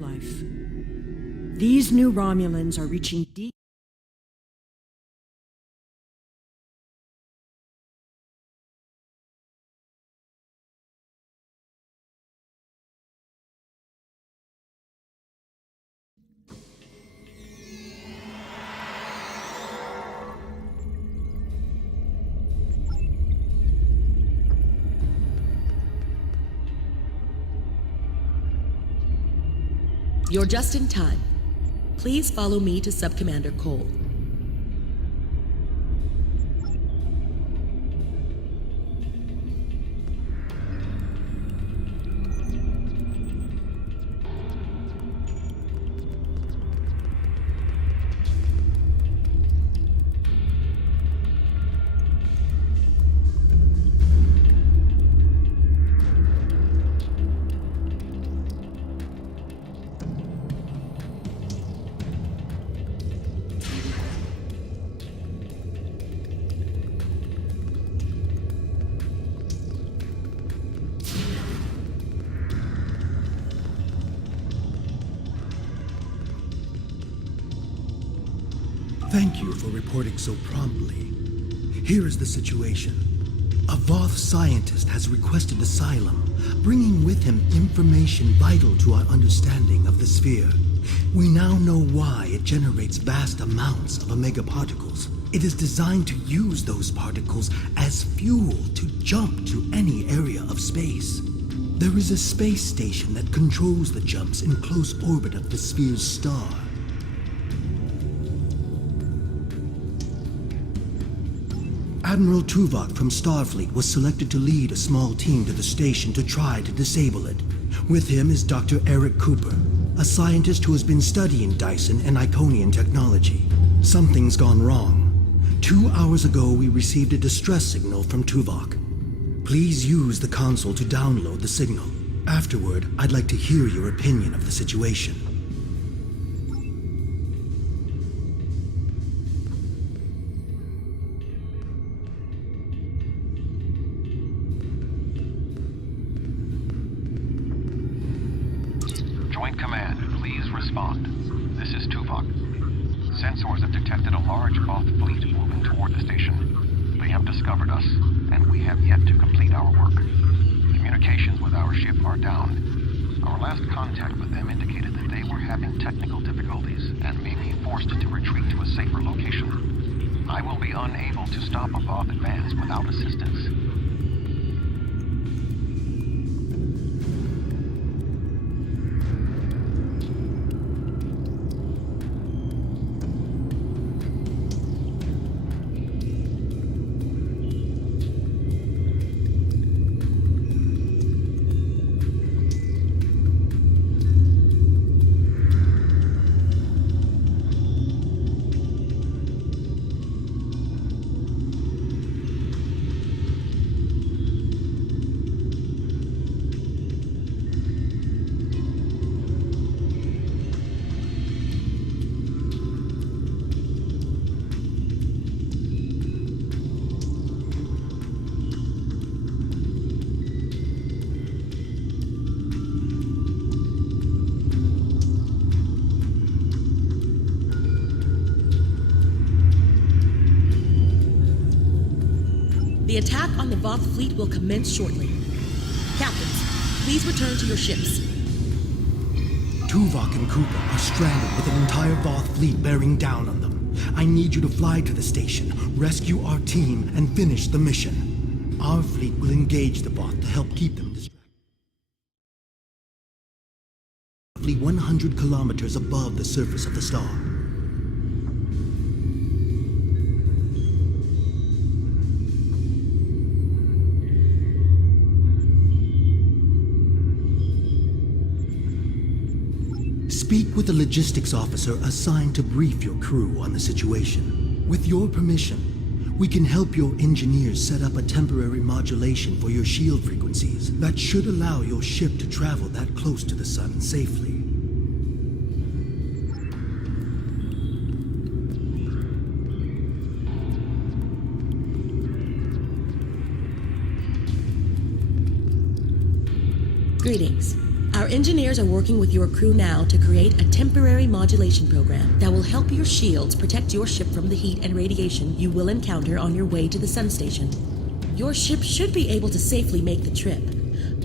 life. These new Romulans are reaching deep. You're just in time. Please follow me to Sub-Commander Cole. Thank you for reporting so promptly. Here is the situation. A Voth scientist has requested asylum, bringing with him information vital to our understanding of the sphere. We now know why it generates vast amounts of omega particles. It is designed to use those particles as fuel to jump to any area of space. There is a space station that controls the jumps in close orbit of the sphere's star. Admiral Tuvok from Starfleet was selected to lead a small team to the station to try to disable it. With him is Dr. Eric Cooper, a scientist who has been studying Dyson and Iconian technology. Something's gone wrong. 2 hours ago, we received a distress signal from Tuvok. Please use the console to download the signal. Afterward, I'd like to hear your opinion of the situation. Joint Command, please respond. This is Tuvok. Sensors have detected a large Voth fleet moving toward the station. They have discovered us, and we have yet to complete our work. Communications with our ship are down. Our last contact with them indicated that they were having technical difficulties and may be forced to retreat to a safer location. I will be unable to stop a Voth advance without assistance. The attack on the Voth fleet will commence shortly. Captains, please return to your ships. Tuvok and Cooper are stranded with an entire Voth fleet bearing down on them. I need you to fly to the station, rescue our team, and finish the mission. Our fleet will engage the Voth to help keep them distracted. Roughly 100 kilometers above the surface of the star. Speak with the logistics officer assigned to brief your crew on the situation. With your permission, we can help your engineers set up a temporary modulation for your shield frequencies that should allow your ship to travel that close to the sun safely. Greetings. Our engineers are working with your crew now to create a temporary modulation program that will help your shields protect your ship from the heat and radiation you will encounter on your way to the sun station. Your ship should be able to safely make the trip,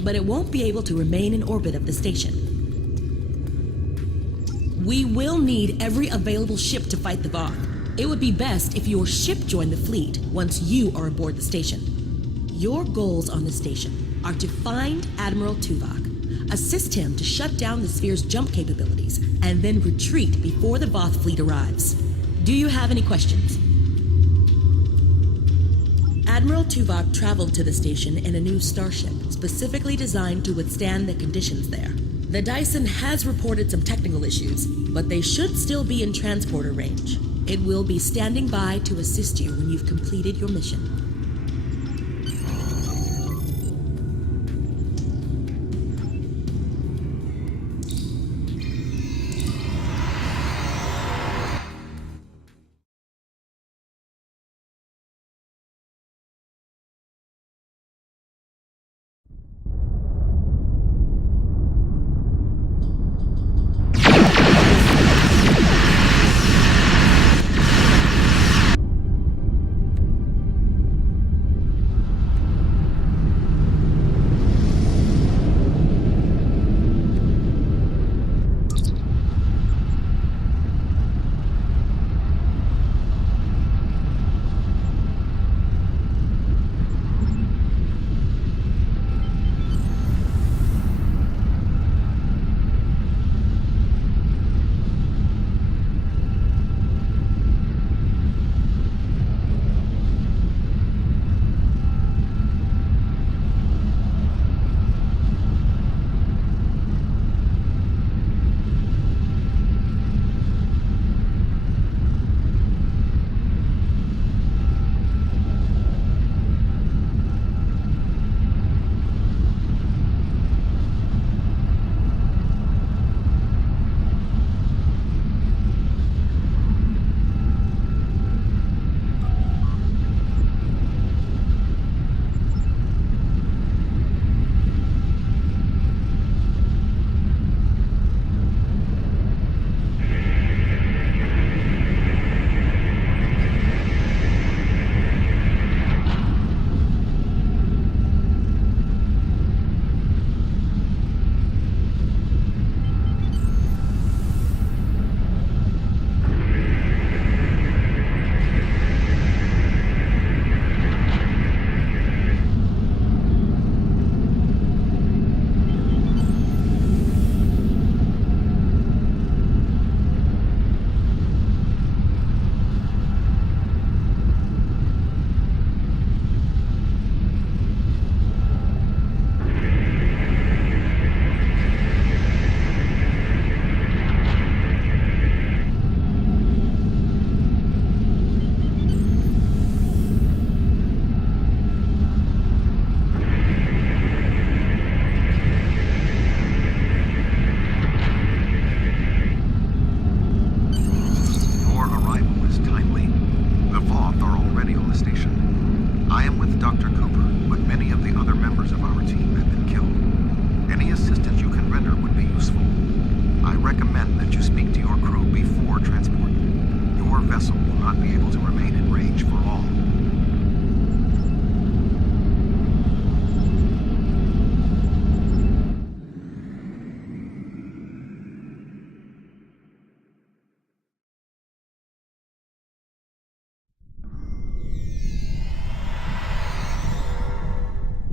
but it won't be able to remain in orbit of the station. We will need every available ship to fight the Voth. It would be best if your ship joined the fleet once you are aboard the station. Your goals on the station are to find Admiral Tuvok, assist him to shut down the sphere's jump capabilities, and then retreat before the Voth fleet arrives. Do you have any questions? Admiral Tuvok traveled to the station in a new starship, specifically designed to withstand the conditions there. The Dyson has reported some technical issues, but they should still be in transporter range. It will be standing by to assist you when you've completed your mission.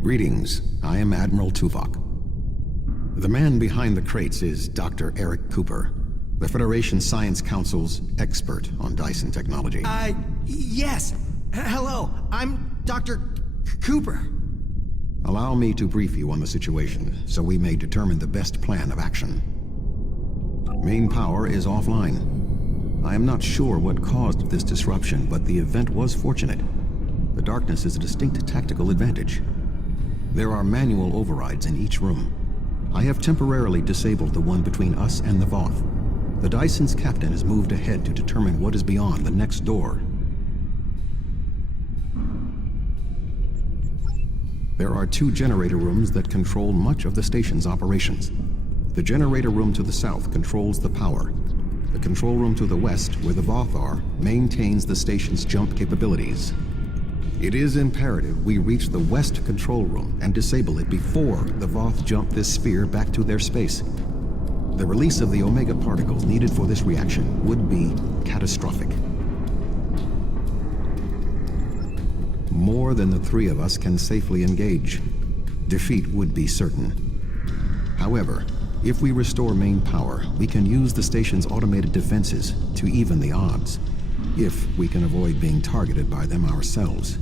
Greetings, I am Admiral Tuvok. The man behind the crates is Dr. Eric Cooper, the Federation Science Council's expert on Dyson technology. Yes. Hello, I'm Dr. Cooper. Allow me to brief you on the situation, so we may determine the best plan of action. Main power is offline. I am not sure what caused this disruption, but the event was fortunate. The darkness is a distinct tactical advantage. There are manual overrides in each room. I have temporarily disabled the one between us and the Voth. The Dyson's captain has moved ahead to determine what is beyond the next door. There are 2 generator rooms that control much of the station's operations. The generator room to the south controls the power. The control room to the west, where the Voth are, maintains the station's jump capabilities. It is imperative we reach the west control room and disable it before the Voth jump this sphere back to their space. The release of the Omega particles needed for this reaction would be catastrophic. More than the three of us can safely engage. Defeat would be certain. However, if we restore main power, we can use the station's automated defenses to even the odds, if we can avoid being targeted by them ourselves.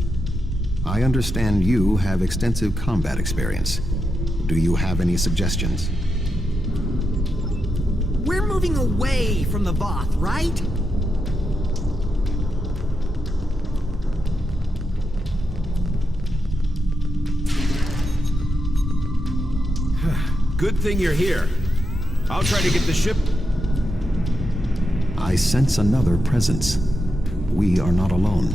I understand you have extensive combat experience. Do you have any suggestions? We're moving away from the Voth, right? Good thing you're here. I'll try to get the ship... I sense another presence. We are not alone.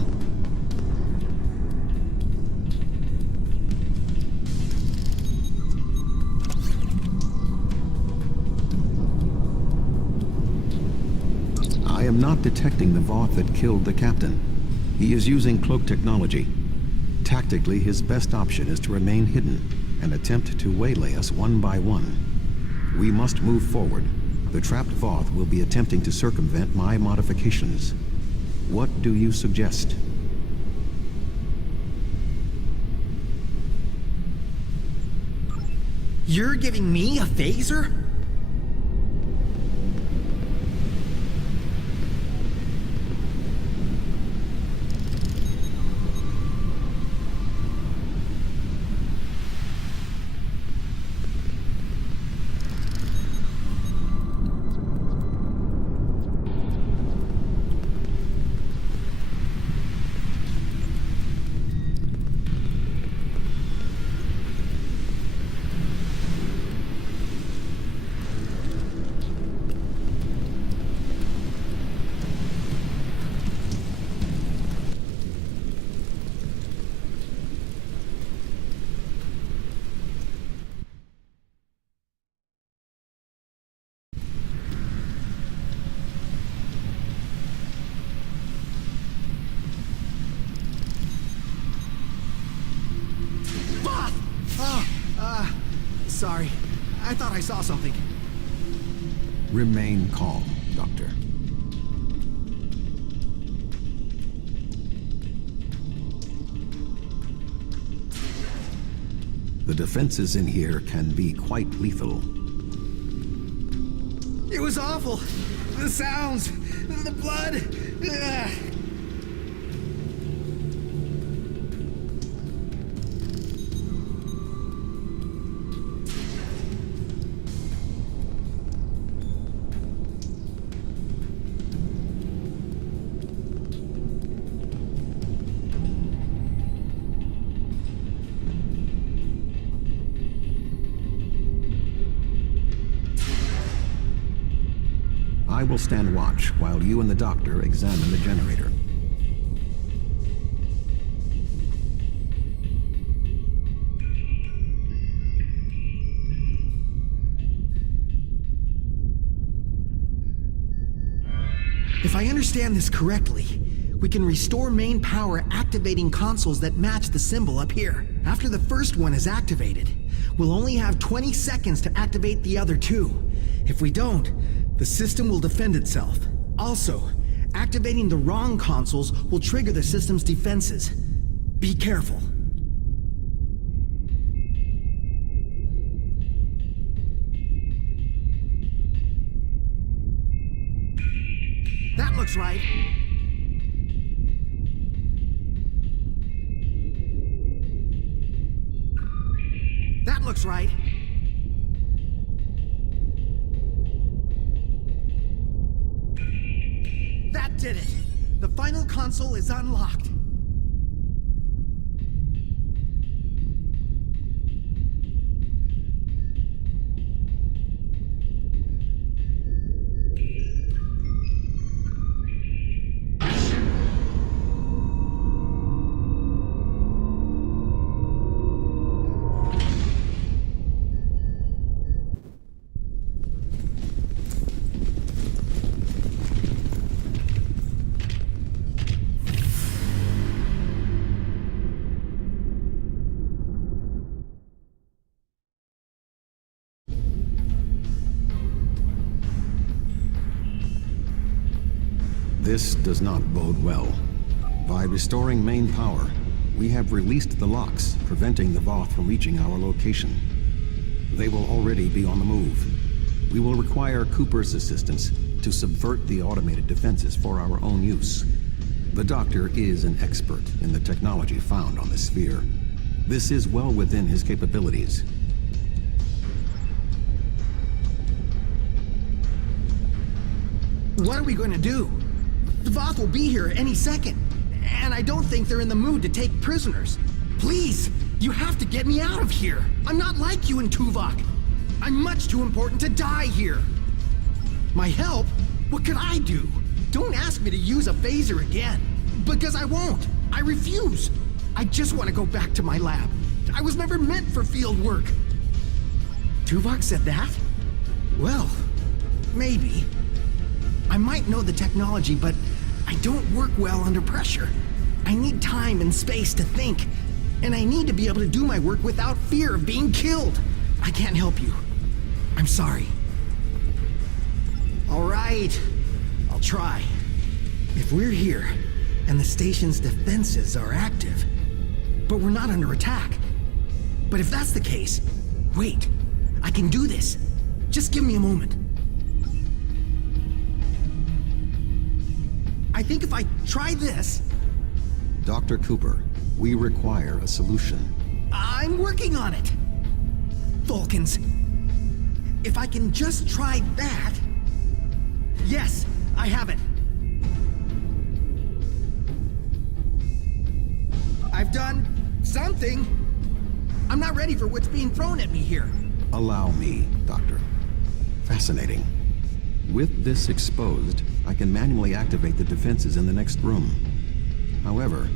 I am not detecting the Voth that killed the captain. He is using cloak technology. Tactically, his best option is to remain hidden and attempt to waylay us one by one. We must move forward. The trapped Voth will be attempting to circumvent my modifications. What do you suggest? You're giving me a phaser? Sorry. I thought I saw something. Remain calm, Doctor. The defenses in here can be quite lethal. It was awful. The sounds, the blood. Ugh. I will stand watch while you and the doctor examine the generator. If I understand this correctly, we can restore main power activating consoles that match the symbol up here. After the first one is activated, we'll only have 20 seconds to activate the other two. If we don't, the system will defend itself. Also, activating the wrong consoles will trigger the system's defenses. Be careful. That looks right. That looks right. That did it! The final console is unlocked. This does not bode well. By restoring main power, we have released the locks, preventing the Voth from reaching our location. They will already be on the move. We will require Cooper's assistance to subvert the automated defenses for our own use. The Doctor is an expert in the technology found on the sphere. This is well within his capabilities. What are we going to do? The Voth will be here any second, and I don't think they're in the mood to take prisoners. Please, you have to get me out of here. I'm not like you and Tuvok. I'm much too important to die here. My help? What could I do? Don't ask me to use a phaser again, because I won't. I refuse. I just want to go back to my lab. I was never meant for field work. Tuvok said that? Well, maybe. I might know the technology, but I don't work well under pressure. I need time and space to think, and I need to be able to do my work without fear of being killed. I can't help you. I'm sorry. All right, I'll try. If we're here, and the station's defenses are active, but we're not under attack. But if that's the case, wait, I can do this. Just give me a moment. I think if I try this... Dr. Cooper, we require a solution. I'm working on it. Vulcans. If I can just try that... Yes, I have it. I've done something. I'm not ready for what's being thrown at me here. Allow me, Doctor. Fascinating. With this exposed, I can manually activate the defenses in the next room. However,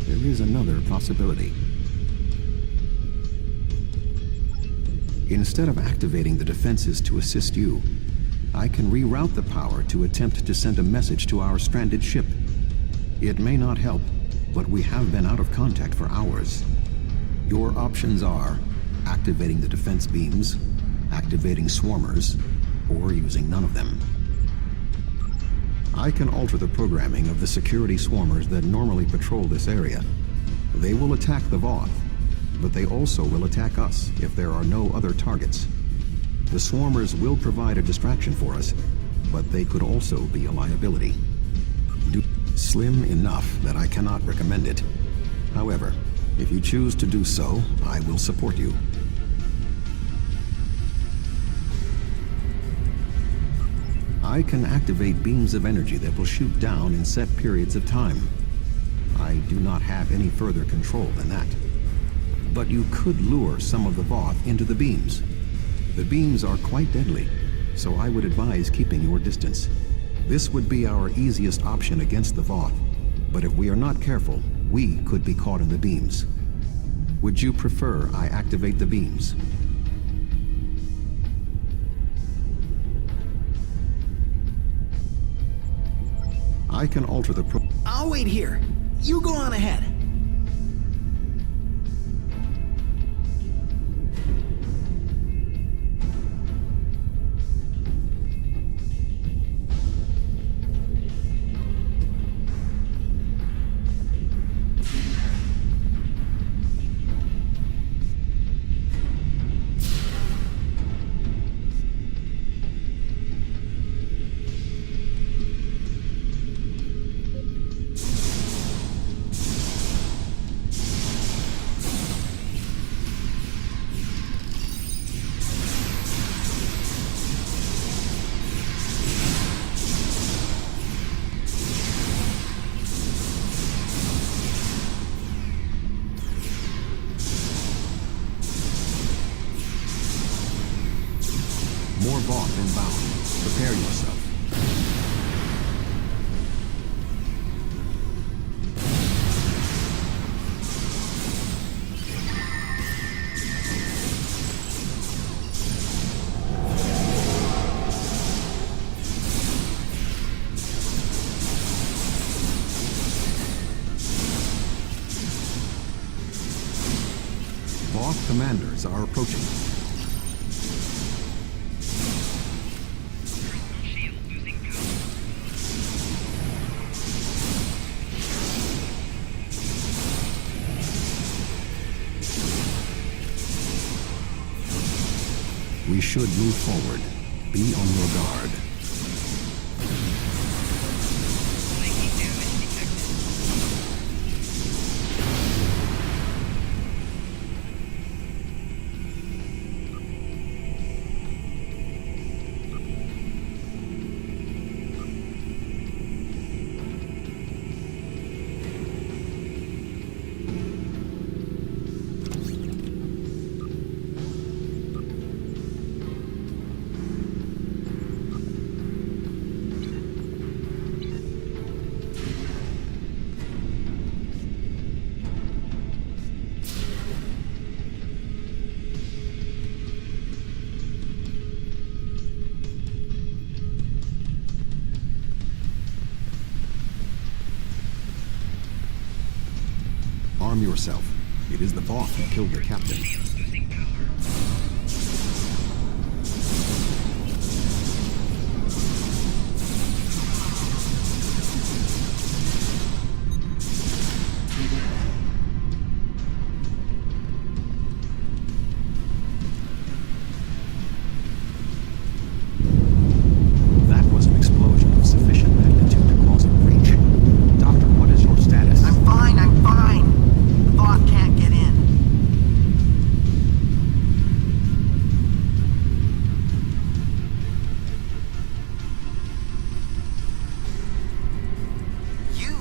there is another possibility. Instead of activating the defenses to assist you, I can reroute the power to attempt to send a message to our stranded ship. It may not help, but we have been out of contact for hours. Your options are activating the defense beams, activating swarmers, or using none of them. I can alter the programming of the security swarmers that normally patrol this area. They will attack the Voth, but they also will attack us if there are no other targets. The swarmers will provide a distraction for us, but they could also be a liability. Slim enough that I cannot recommend it. However, if you choose to do so, I will support you. I can activate beams of energy that will shoot down in set periods of time. I do not have any further control than that. But you could lure some of the Voth into the beams. The beams are quite deadly, so I would advise keeping your distance. This would be our easiest option against the Voth, but if we are not careful, we could be caught in the beams. Would you prefer I activate the beams? I can alter the I'll wait here. You go on ahead. More Voth inbound. Prepare yourself. Voth commanders are approaching. We should move forward. Be on your guard. Arm yourself. It is the Voth who killed your captain. That was an explosion of sufficient magnitude to cause a breach. Doctor, what is your status? I'm fine. The Voth can't get in. You,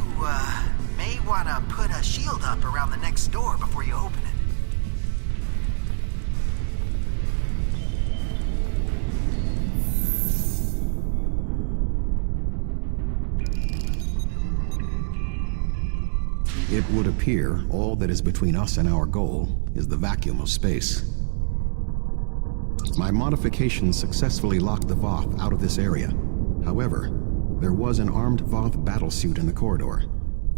may want to put a shield up around the next door before you open it. It would appear all that is between us and our goal is the vacuum of space. My modifications successfully locked the Voth out of this area. However, there was an armed Voth battlesuit in the corridor.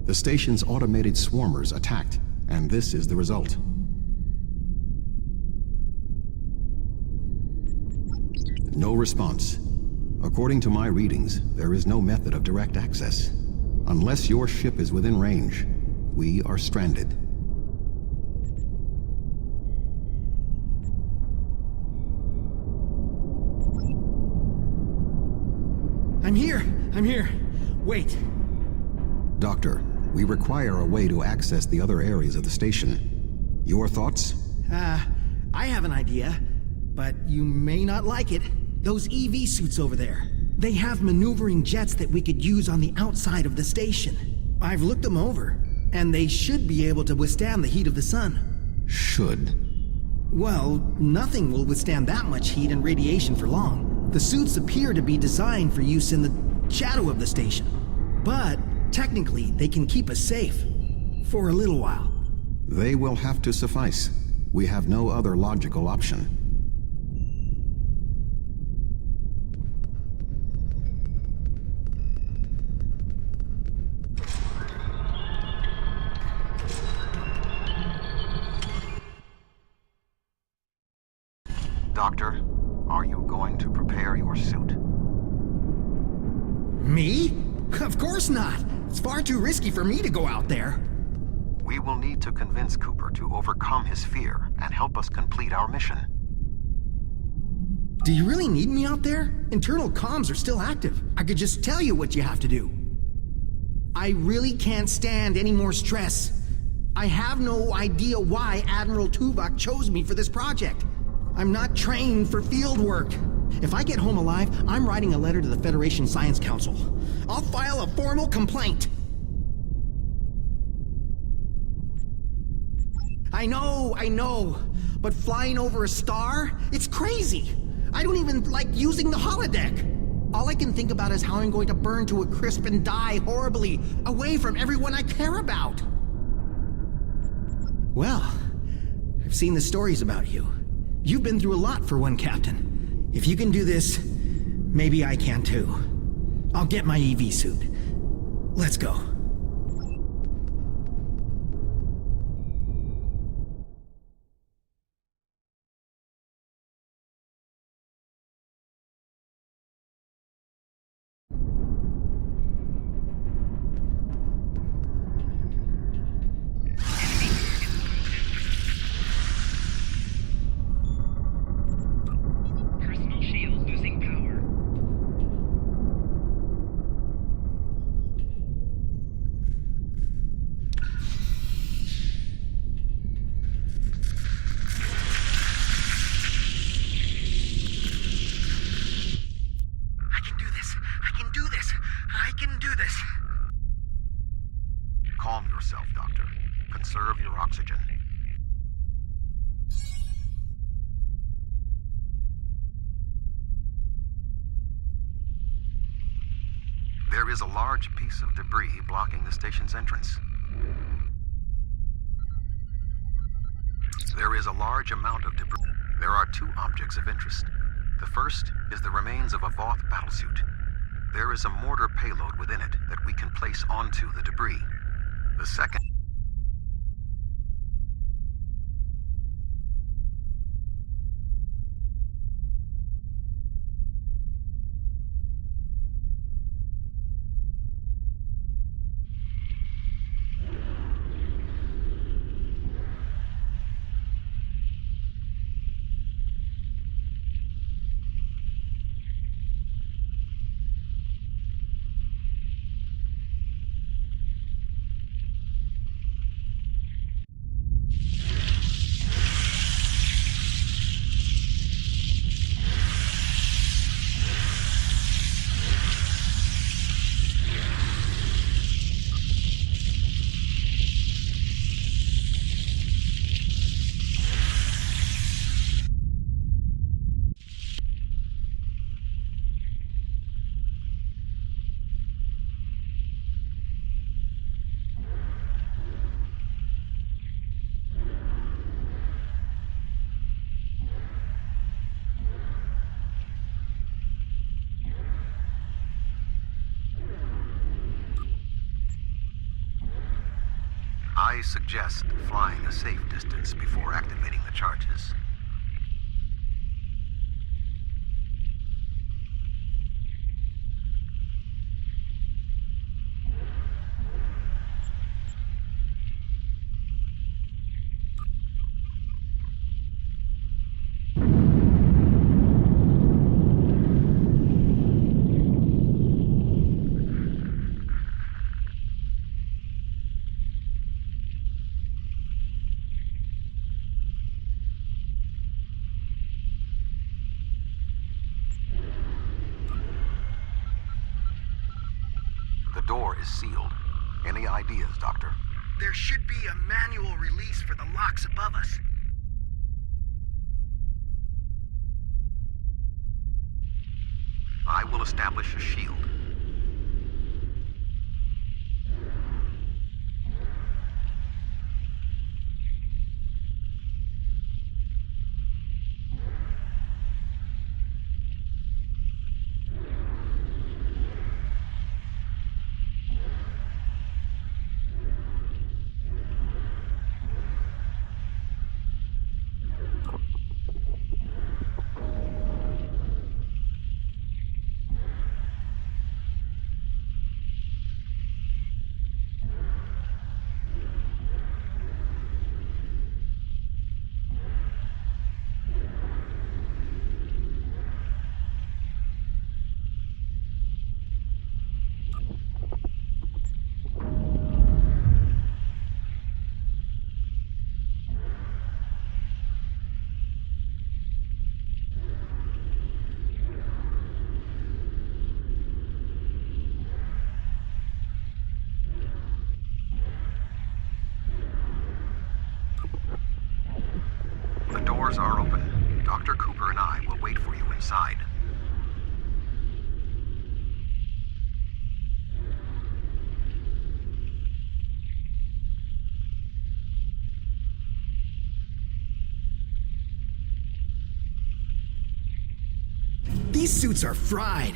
The station's automated swarmers attacked, and this is the result. No response. According to my readings, there is no method of direct access. Unless your ship is within range, we are stranded. I'm here. Wait. Doctor, we require a way to access the other areas of the station. Your thoughts? I have an idea, but you may not like it. Those EV suits over there. They have maneuvering jets that we could use on the outside of the station. I've looked them over, and they should be able to withstand the heat of the sun. Should. Well, nothing will withstand that much heat and radiation for long. The suits appear to be designed for use in the shadow of the station. But, technically, they can keep us safe. For a little while. They will have to suffice. We have no other logical option. Doctor, are you going to prepare your suit? Me? Of course not. It's far too risky for me to go out there. We will need to convince Cooper to overcome his fear and help us complete our mission. Do you really need me out there? Internal comms are still active. I could just tell you what you have to do. I really can't stand any more stress. I have no idea why Admiral Tuvok chose me for this project. I'm not trained for field work. If I get home alive, I'm writing a letter to the Federation Science Council. I'll file a formal complaint. I know. But flying over a star? It's crazy. I don't even like using the holodeck. All I can think about is how I'm going to burn to a crisp and die horribly, away from everyone I care about. Well, I've seen the stories about you. You've been through a lot for one captain. If you can do this, maybe I can too. I'll get my EV suit. Let's go. can do this. Calm yourself, Doctor. Conserve your oxygen. There is a large piece of debris blocking the station's entrance. There is a large amount of debris. There are two objects of interest. The first is the remains of a Voth battlesuit. There is a mortar payload within it that we can place onto the debris. The second... I suggest flying a safe distance before activating the charges. The door is sealed. Any ideas, Doctor? There should be a manual release for the locks above us. I will establish a shield. The doors are open. Dr. Cooper and I will wait for you inside. These suits are fried.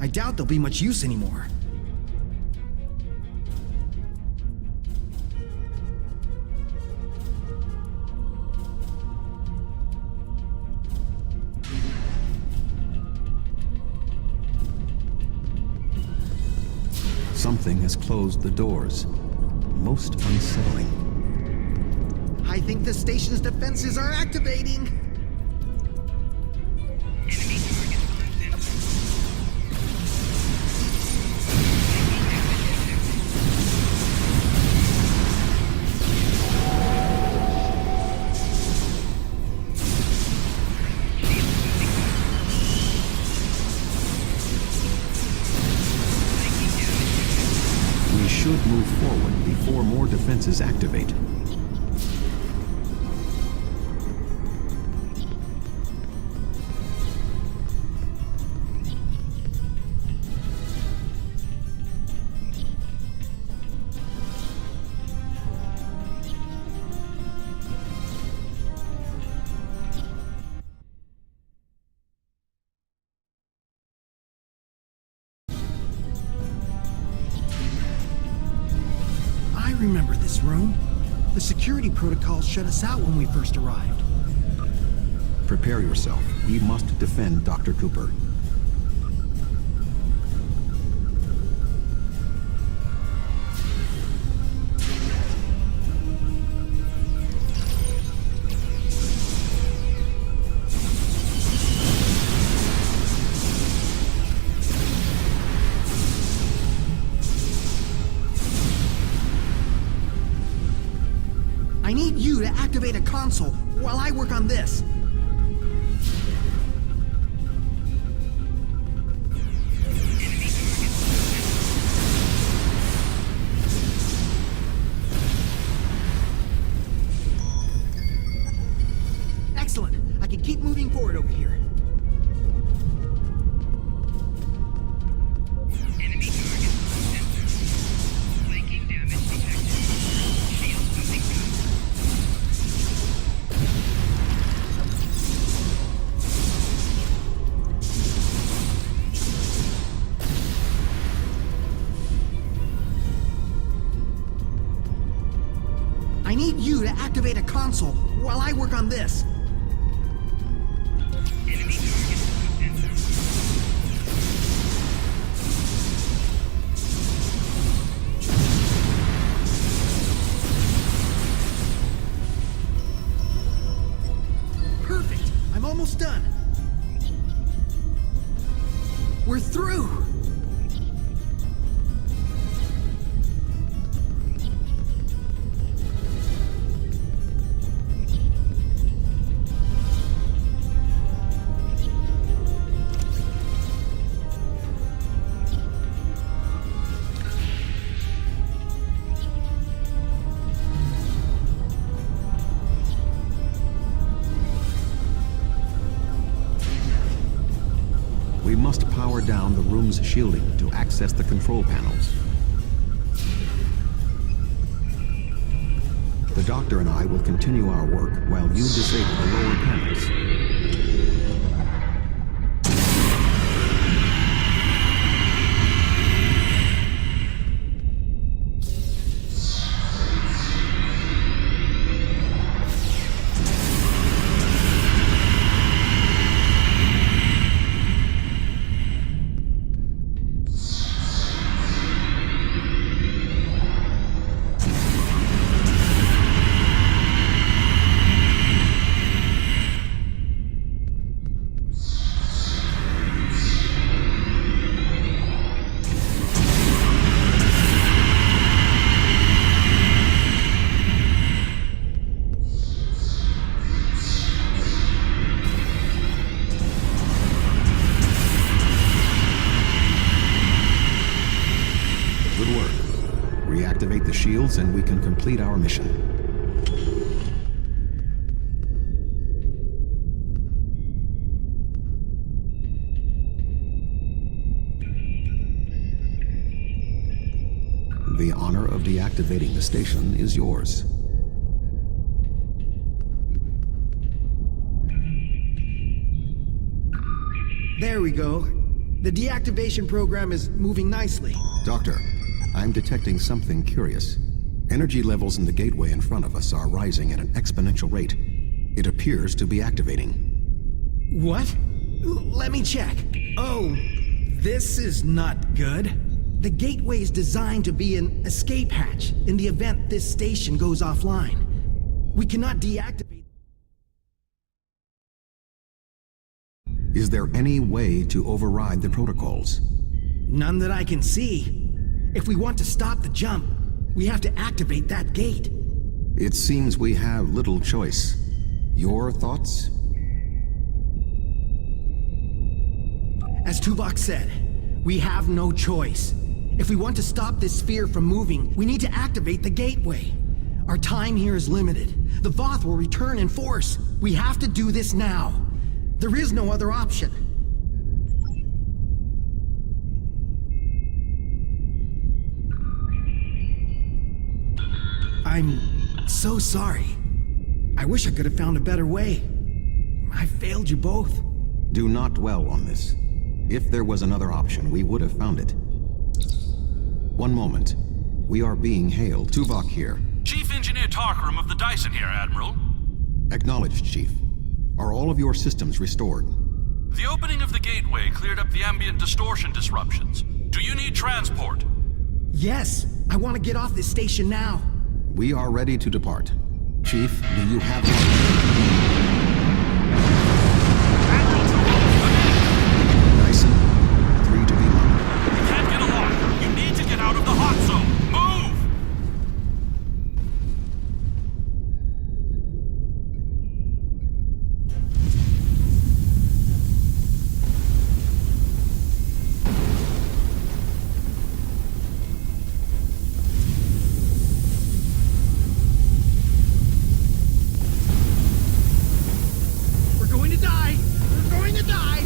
I doubt they'll be much use anymore. Something has closed the doors. Most unsettling. I think the station's defenses are activating. We should move forward before more defenses activate. I remember this room. The security protocols shut us out when we first arrived. Prepare yourself. We must defend Dr. Cooper. I need you to activate a console while I work on this. Excellent. I can keep moving forward over here. Enemy target sensor. Flanking damage detected. Shield moving good. I need you to activate a console while I work on this. Enemy target sensor. Perfect. I'm almost done. We're through. We must power down the room's shielding to access the control panels. The doctor and I will continue our work while you disable the lower panels. Good work. Reactivate the shields and we can complete our mission. The honor of deactivating the station is yours. There we go. The deactivation program is moving nicely. Doctor, I'm detecting something curious. Energy levels in the gateway in front of us are rising at an exponential rate. It appears to be activating. What? Let me check. Oh, this is not good. The gateway is designed to be an escape hatch in the event this station goes offline. We cannot deactivate. Is there any way to override the protocols? None that I can see. If we want to stop the jump, we have to activate that gate. It seems we have little choice. Your thoughts? As Tuvok said, we have no choice. If we want to stop this sphere from moving, we need to activate the gateway. Our time here is limited. The Voth will return in force. We have to do this now. There is no other option. I'm so sorry. I wish I could have found a better way. I failed you both. Do not dwell on this. If there was another option, we would have found it. One moment. We are being hailed. Tuvok here. Chief Engineer Tarkram of the Dyson here, Admiral. Acknowledged, Chief. Are all of your systems restored? The opening of the gateway cleared up the ambient distortion disruptions. Do you need transport? Yes, I want to get off this station now. We are ready to depart. Chief, do you have one? Admiral Tuvok, come in. Dyson, 3 to be locked. You can't get a lock. You need to get out of the hot zone. Move! We're going to die! We're going to die!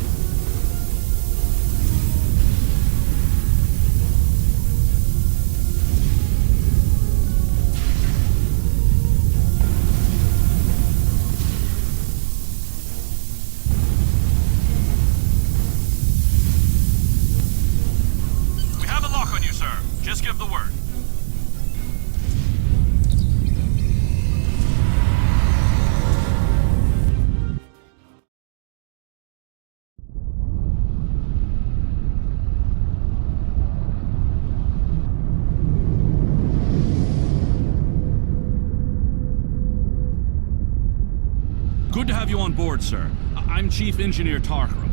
We have a lock on you, sir. Just give the word. Good to have you on board, sir. I'm Chief Engineer Tarkram.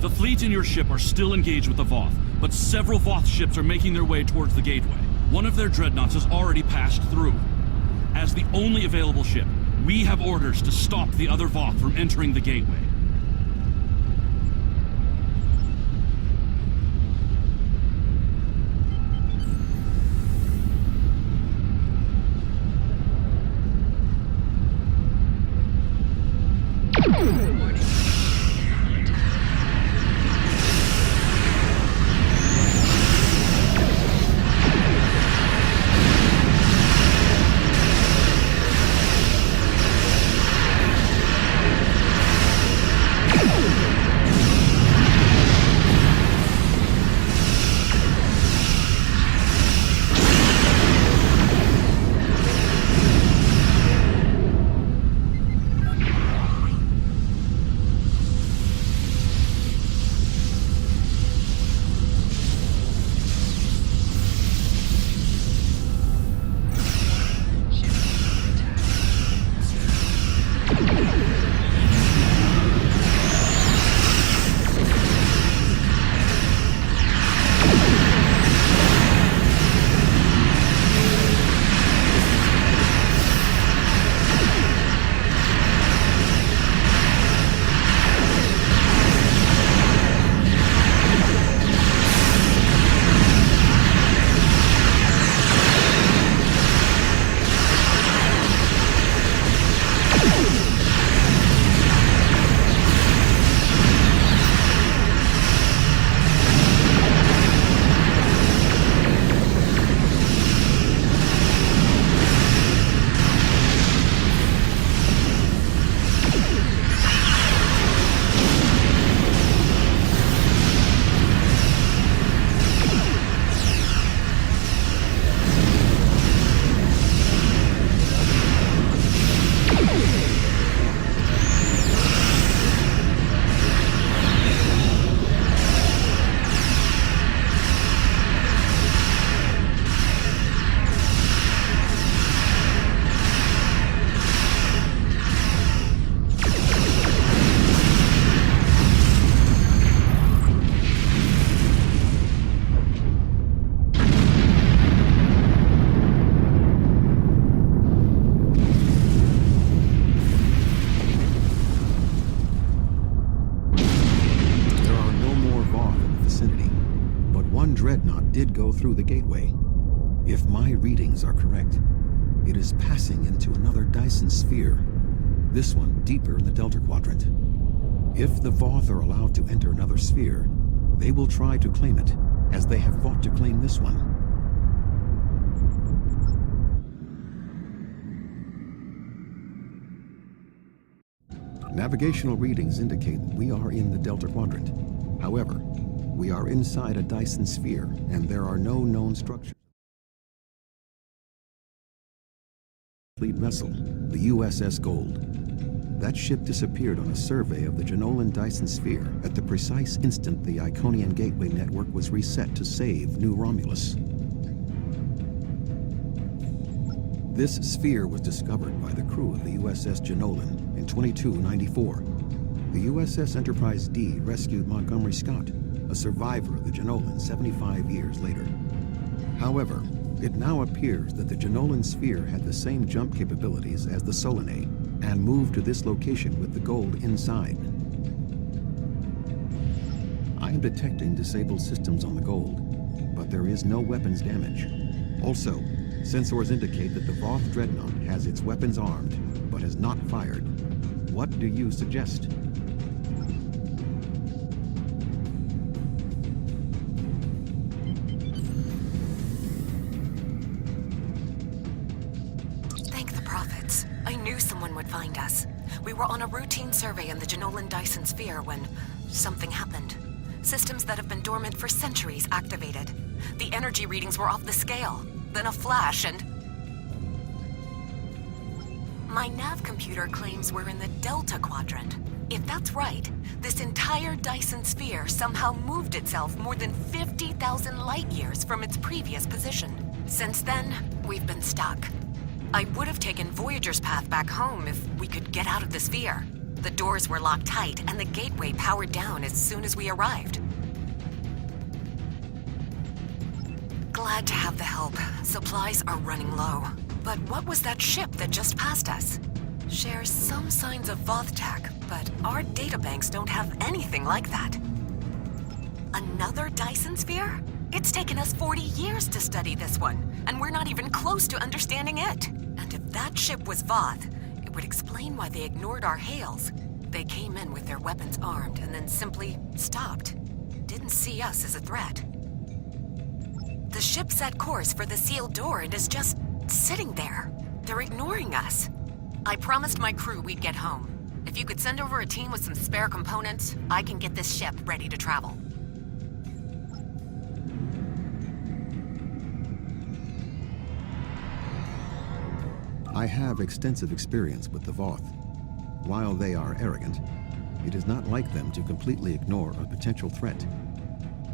The fleet and your ship are still engaged with the Voth, but several Voth ships are making their way towards the gateway. One of their dreadnoughts has already passed through. As the only available ship, we have orders to stop the other Voth from entering the gateway. One dreadnought did go through the gateway. If my readings are correct, it is passing into another Dyson sphere. This one deeper in the Delta Quadrant. If the Voth are allowed to enter another sphere, they will try to claim it, as they have fought to claim this one. Navigational readings indicate we are in the Delta Quadrant. However, we are inside a Dyson sphere, and there are no known structures. Fleet vessel, the USS Gold. That ship disappeared on a survey of the Jenolan Dyson sphere at the precise instant the Iconian Gateway network was reset to save New Romulus. This sphere was discovered by the crew of the USS Jenolan in 2294. The USS Enterprise D rescued Montgomery Scott, a survivor of the Jenolan 75 years later. However, it now appears that the Jenolan sphere had the same jump capabilities as the Solanae, and moved to this location with the gold inside. I am detecting disabled systems on the gold, but there is no weapons damage. Also, sensors indicate that the Voth Dreadnought has its weapons armed, but has not fired. What do you suggest? Thank the prophets. I knew someone would find us. We were on a routine survey in the Jenolan Dyson sphere when something happened. Systems that have been dormant for centuries activated. The energy readings were off the scale. Then a flash and... My nav computer claims we're in the Delta Quadrant. If that's right, this entire Dyson sphere somehow moved itself more than 50,000 light years from its previous position. Since then, we've been stuck. I would have taken Voyager's path back home if we could get out of the sphere. The doors were locked tight and the gateway powered down as soon as we arrived. Glad to have the help. Supplies are running low. But what was that ship that just passed us? Shares some signs of Voth tech, but our databanks don't have anything like that. Another Dyson sphere? It's taken us 40 years to study this one, and we're not even close to understanding it. And if that ship was Voth, it would explain why they ignored our hails. They came in with their weapons armed and then simply stopped. Didn't see us as a threat. The ship set course for the sealed door and is just sitting there. They're ignoring us. I promised my crew we'd get home. If you could send over a team with some spare components, I can get this ship ready to travel. I have extensive experience with the Voth. While they are arrogant, it is not like them to completely ignore a potential threat.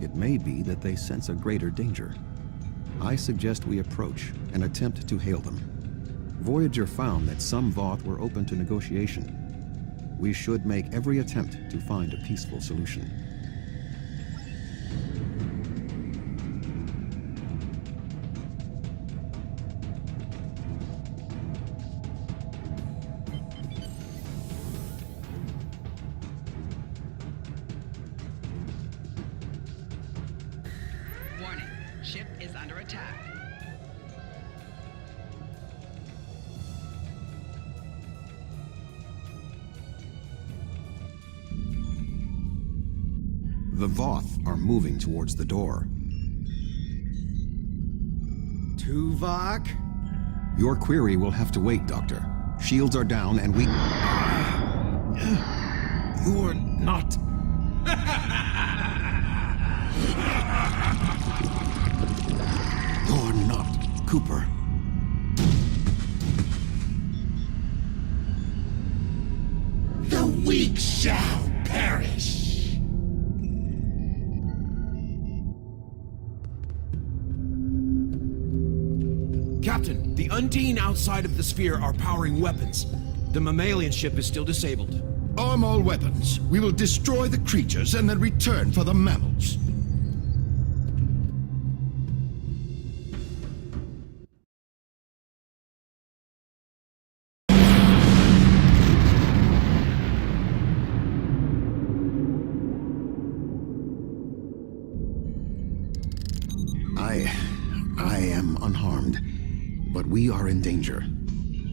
It may be that they sense a greater danger. I suggest we approach and attempt to hail them. Voyager found that some Voth were open to negotiation. We should make every attempt to find a peaceful solution. Warning, ship is under attack. The Voth are moving towards the door. Tuvok? Your query will have to wait, Doctor. Shields are down and we... You're not... You're not Cooper. The weak shall perish. Captain, the Undine outside of the sphere are powering weapons. The mammalian ship is still disabled. Arm all weapons. We will destroy the creatures and then return for the mammals. I am unharmed, but we are in danger.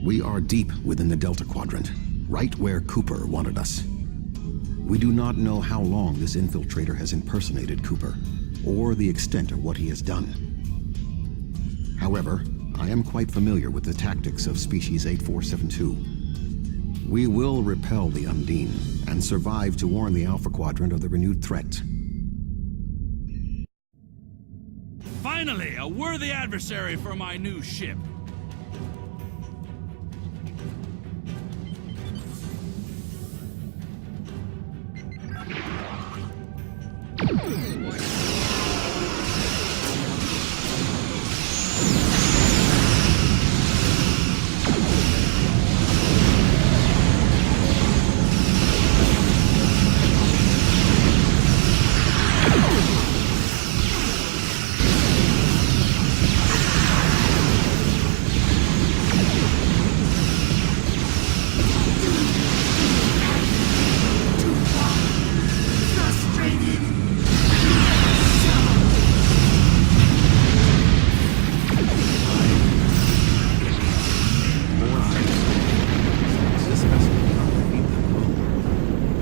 We are deep within the Delta Quadrant, right where Cooper wanted us. We do not know how long this infiltrator has impersonated Cooper, or the extent of what he has done. However, I am quite familiar with the tactics of Species 8472. We will repel the Undine, and survive to warn the Alpha Quadrant of the renewed threat. Finally, a worthy adversary for my new ship.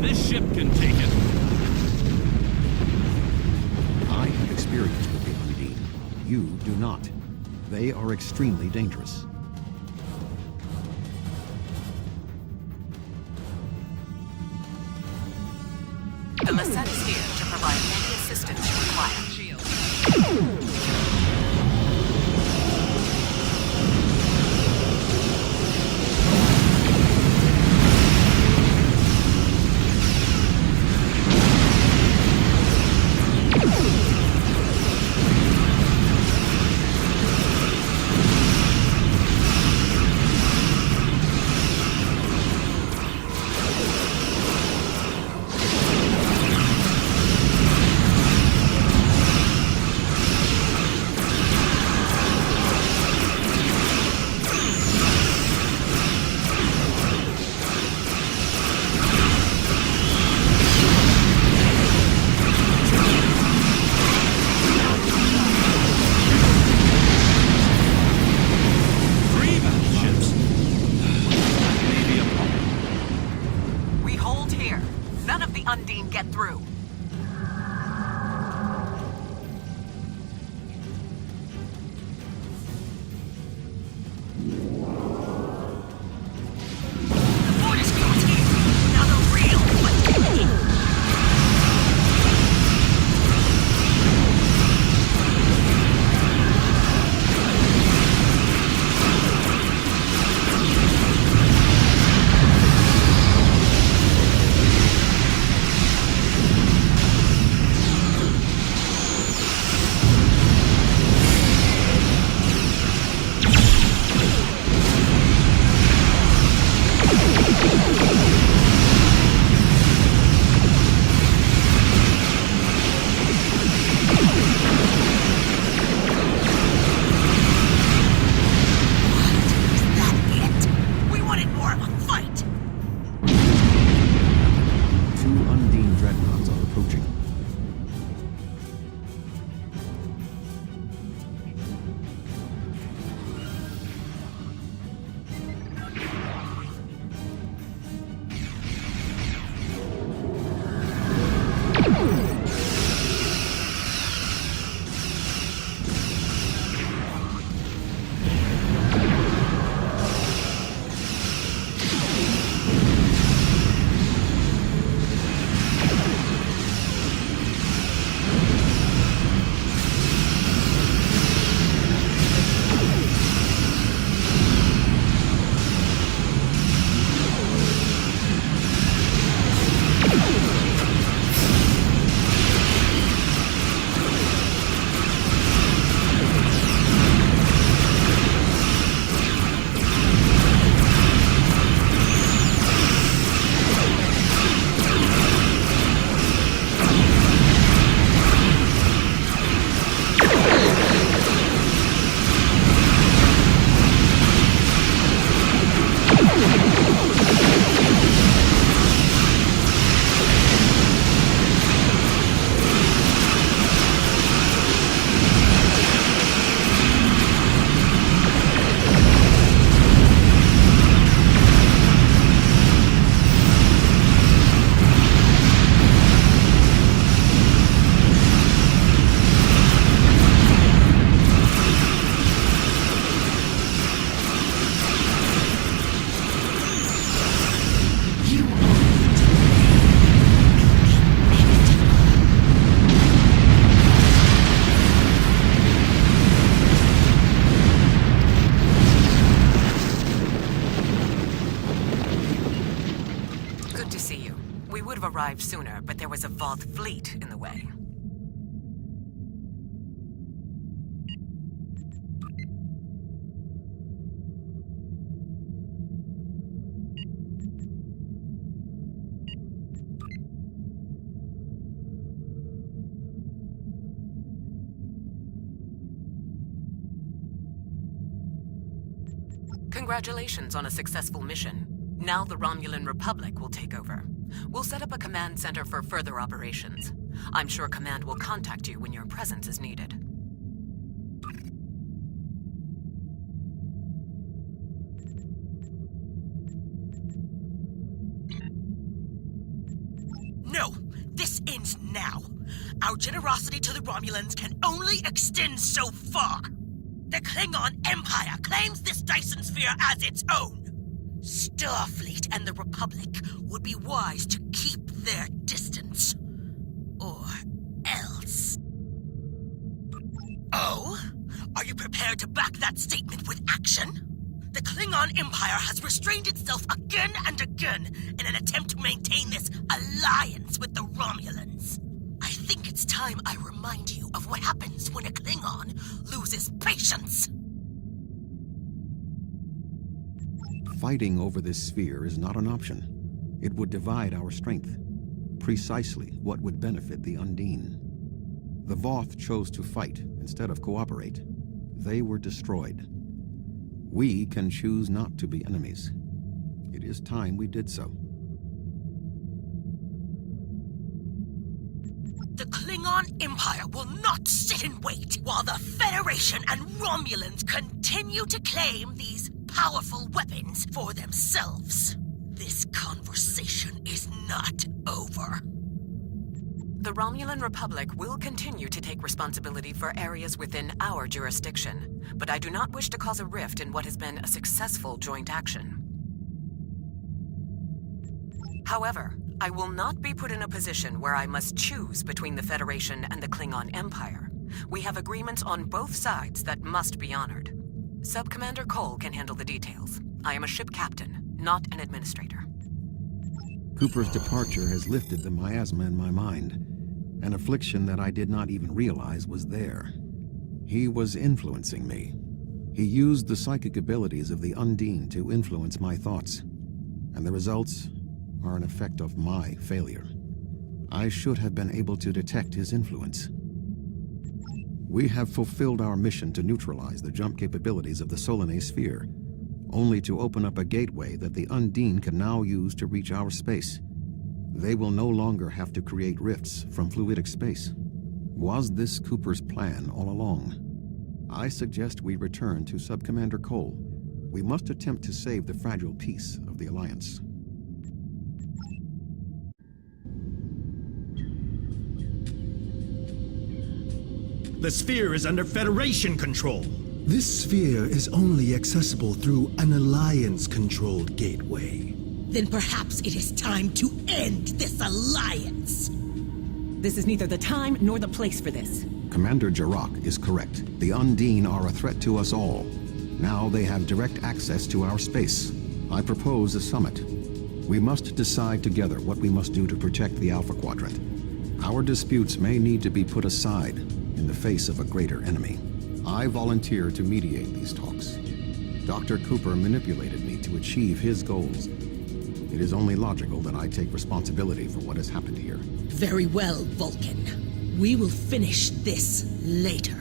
This ship can take it. I have experience with the Undine. You do not. They are extremely dangerous. The Lisette is here to provide any assistance you require. Undine get through. The Fortescue's here. Now the real one. arrived sooner, but there was a Voth fleet in the way. Congratulations on a successful mission. Now the Romulan Republic will take over. We'll set up a command center for further operations. I'm sure Command will contact you when your presence is needed. No! This ends now! Our generosity to the Romulans can only extend so far! The Klingon Empire claims this Dyson Sphere as its own! Starfleet and the Republic would be wise to keep their distance. Or else. Oh? Are you prepared to back that statement with action? The Klingon Empire has restrained itself again and again in an attempt to maintain this alliance with the Romulans. I think it's time I remind you of what happens when a Klingon loses patience. Fighting over this sphere is not an option. It would divide our strength. Precisely what would benefit the Undine. The Voth chose to fight instead of cooperate. They were destroyed. We can choose not to be enemies. It is time we did so. The Klingon Empire will not sit and wait while the Federation and Romulans continue to claim these powerful weapons for themselves. This conversation is not over. The Romulan Republic will continue to take responsibility for areas within our jurisdiction, but I do not wish to cause a rift in what has been a successful joint action. However, I will not be put in a position where I must choose between the Federation and the Klingon Empire. We have agreements on both sides that must be honored. Sub-Commander Cole can handle the details. I am a ship captain, not an administrator. Cooper's departure has lifted the miasma in my mind, an affliction that I did not even realize was there. He was influencing me. He used the psychic abilities of the Undine to influence my thoughts, and the results are an effect of my failure. I should have been able to detect his influence. We have fulfilled our mission to neutralize the jump capabilities of the Solanae sphere, only to open up a gateway that the Undine can now use to reach our space. They will no longer have to create rifts from fluidic space. Was this Cooper's plan all along? I suggest we return to Sub-Commander Cole. We must attempt to save the fragile peace of the Alliance. The sphere is under Federation control. This sphere is only accessible through an Alliance-controlled gateway. Then perhaps it is time to end this alliance. This is neither the time nor the place for this. Commander Jarrah is correct. The Undine are a threat to us all. Now they have direct access to our space. I propose a summit. We must decide together what we must do to protect the Alpha Quadrant. Our disputes may need to be put aside in the face of a greater enemy. I volunteer to mediate these talks. Dr. Cooper manipulated me to achieve his goals. It is only logical that I take responsibility for what has happened here. Very well, Vulcan. We will finish this later.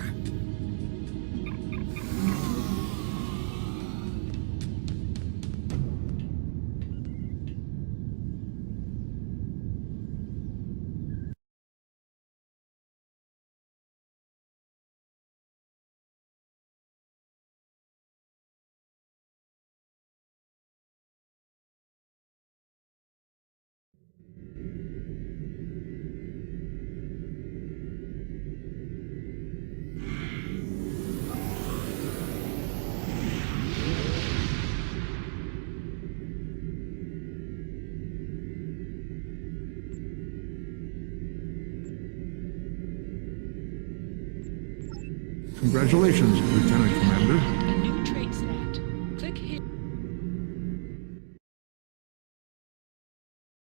Congratulations, Lieutenant Commander.